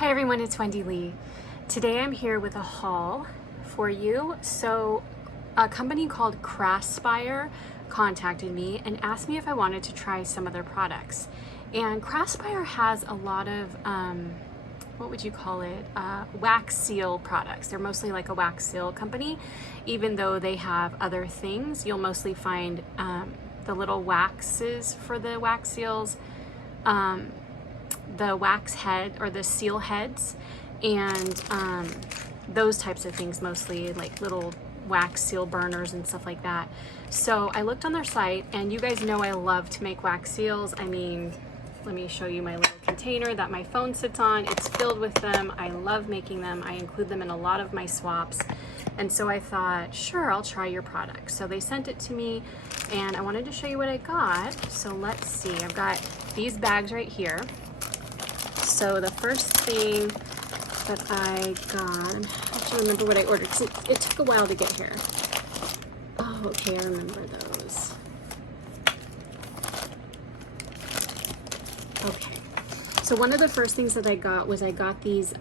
Hi everyone, it's Wendy Lee. Today I'm here with a haul for you. So a company called Craspire contacted me and asked me if I wanted to try some of their products. And Craspire has a lot of, what would you call it? Wax seal products. They're mostly like a wax seal company. Even though they have other things, you'll mostly find the little waxes for the wax seals, the wax head or the seal heads, and those types of things, mostly like little wax seal burners and stuff like that. So I looked on their site, and you guys know I love to make wax seals. I mean, let me show you my little container that my phone sits on. It's filled with them. I love making them. I include them in a lot of my swaps. And so I thought, sure, I'll try your product. So they sent it to me, and I wanted to show you what I got. So let's see, I've got these bags right here. So the first thing that I got, I have to remember what I ordered because it took a while to get here. Oh, okay, I remember those. Okay, so one of the first things that I got was I got these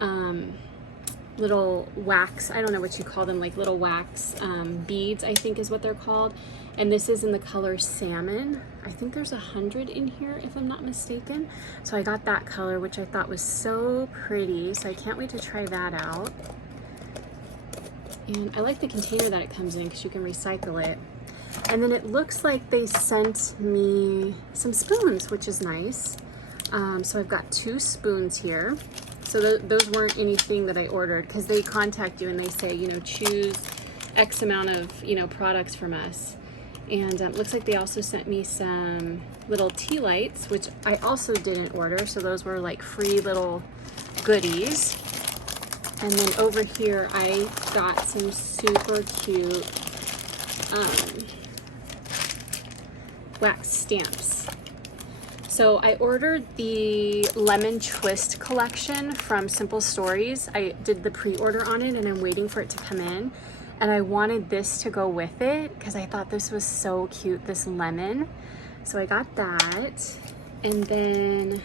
little wax, I don't know what you call them, like little wax beads, I think is what they're called. And this is in the color salmon. I think there's 100 in here if I'm not mistaken. So I got that color, which I thought was so pretty. So I can't wait to try that out. And I like the container that it comes in because you can recycle it. And then it looks like they sent me some spoons, which is nice. So I've got 2 spoons here. So those weren't anything that I ordered, because they contact you and they say, you know, choose X amount of, you know, products from us. And it looks like they also sent me some little tea lights, which I also didn't order. So those were like free little goodies. And then over here, I got some super cute wax stamps. So I ordered the Lemon Twist collection from Simple Stories. I did the pre-order on it, and I'm waiting for it to come in. And I wanted this to go with it because I thought this was so cute, this lemon. So I got that. And then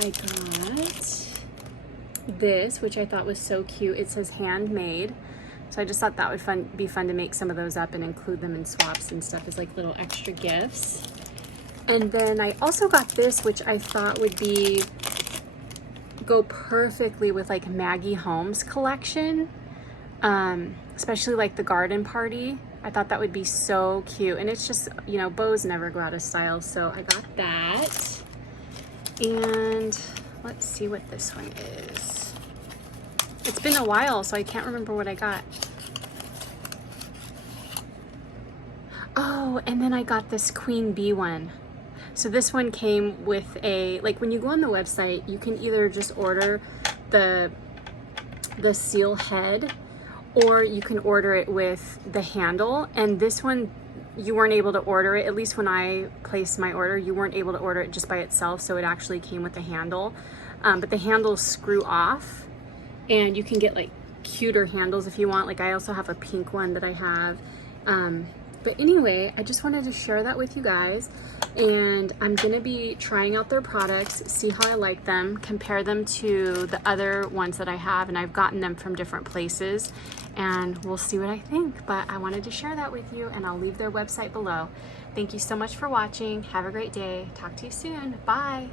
I got this, which I thought was so cute. It says handmade. So I just thought that would be fun to make some of those up and include them in swaps and stuff as like little extra gifts. And then I also got this, which I thought would go perfectly with like Maggie Holmes' collection. Especially like the garden party. I thought that would be so cute. And it's just, you know, bows never go out of style. So I got that. And let's see what this one is. It's been a while, so I can't remember what I got. Oh, and then I got this queen bee one. So this one came with a, like when you go on the website, you can either just order the seal head, or you can order it with the handle. And this one, you weren't able to order it, at least when I placed my order, you weren't able to order it just by itself. So it actually came with the handle, but the handles screw off, and you can get like cuter handles if you want. Like I also have a pink one that I have. But anyway, I just wanted to share that with you guys. And I'm gonna be trying out their products, see how I like them, compare them to the other ones that I have, and I've gotten them from different places, and we'll see what I think. But I wanted to share that with you, and I'll leave their website below. Thank you so much for watching. Have a great day. Talk to you soon. Bye.